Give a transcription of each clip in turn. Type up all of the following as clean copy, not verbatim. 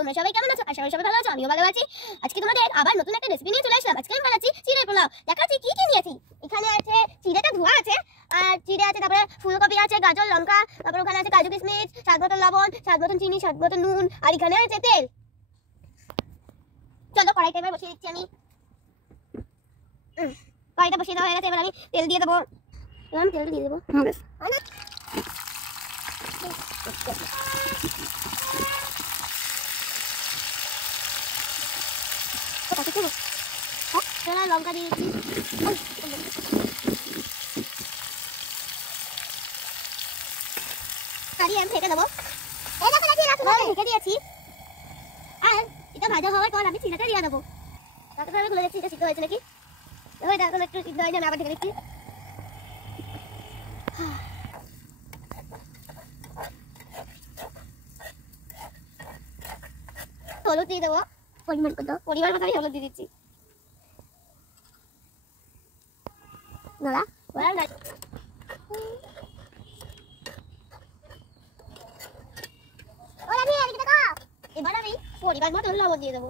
তোমরা সবাই কেমন আছো? আশা করি সবাই ভালো আছো, আমিও ভালো আছি। আজকে তোমাদের আবার নতুন একটা রেসিপি নিয়ে চলে আসলাম। আজকে আমি বানাচ্ছি চিড়ের পোলাও। দেখাচ্ছি কি কি নিয়েছি। এখানে আছে চিড়েটা ধোয়া আছে, আর চিড়ে আছে, তারপরে ফুলকপি আছে, গাজর, লঙ্কা, তারপরে ওখানে আছে কাজু কিশমিশ, স্বাদ মতো লবণ, স্বাদ মতো চিনি, স্বাদ মতো নুন, আর এখানে আছে তেল। চলো কড়াইটা এবার বসিয়ে দিচ্ছি আমি। কড়াইটা বসিয়ে দেওয়া হয়ে গেছে, এবার আমি তেল দিয়ে দেবো। এবার আমি তেলটা দিয়ে দেবো। লঙ্কা দিয়ে দিচ্ছি, আমি ঢেকে দেবো। ঢেকে দিয়েছি, আর এটা ভাজা হওয়ার পর আমি চিড়েটা দিয়ে দেবো। তারপরে আমি খুলে দেখছি এটা সিদ্ধ হয়েছে নাকি। এটা এখন একটু সিদ্ধ হয়েছে, আমি আবার ঢেকে দিচ্ছি। হলুদ দিয়ে দেবো পরিমাণ মতো আমি হলুদ দিয়ে দিচ্ছি। এবার আমি পরিমাণ মতো লবণ দিয়ে দেবো।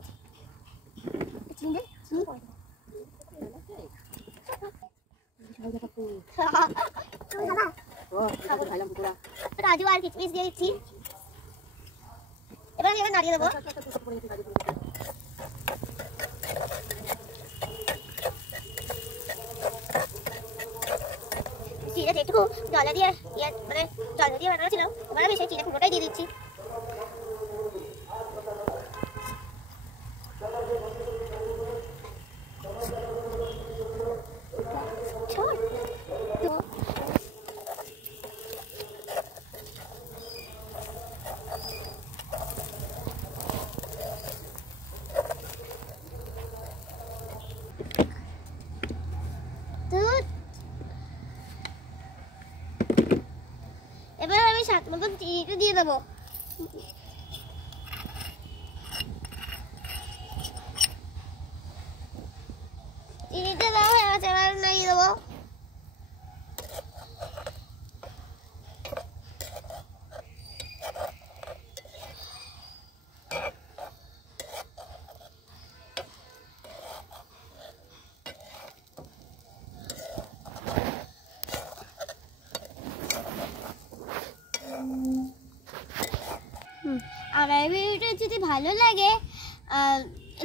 কাজু আর কিশমিশ দিয়ে দিচ্ছি। এবার আমি নাড়িয়ে দেবো। চিড়ে যেটুকু জল দিয়ে মানে জল দিয়ে বানানো ছিল, এবার আমি সেই চিড়ে পুরোটাই দিয়ে দিচ্ছি। এবার আমি স্বাদ মতো চিনিটা দিয়ে দেবো। চিনিটা দেওয়া হয়ে গেছে, এবার নাড়িয়ে দেবো। আর এই ভিডিওটা যদি ভালো লাগে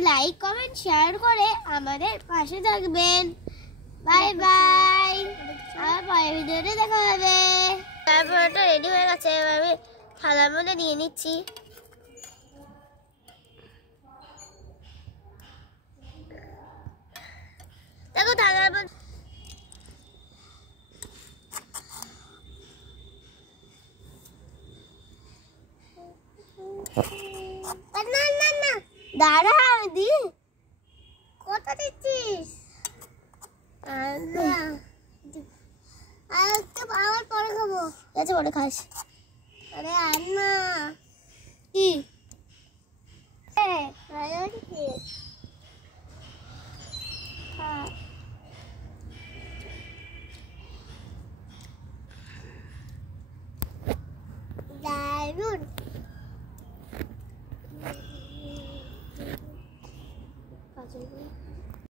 লাইক কমেন্ট শেয়ার করে আমাদের পাশে থাকবেন। বাই বাই, আর পরের ভিডিওতে দেখা হবে। তারপর ওটা রেডি হয়ে গেছে, এবার আমি থালার মধ্যে দিয়ে নিচ্ছি। দেখো থালার মধ্যে দাঁড়া দি কত দিচ্ছিস? আবার পরে খাবো। আচ্ছা পরে খাস। আরে আর না কি হ্যাঁ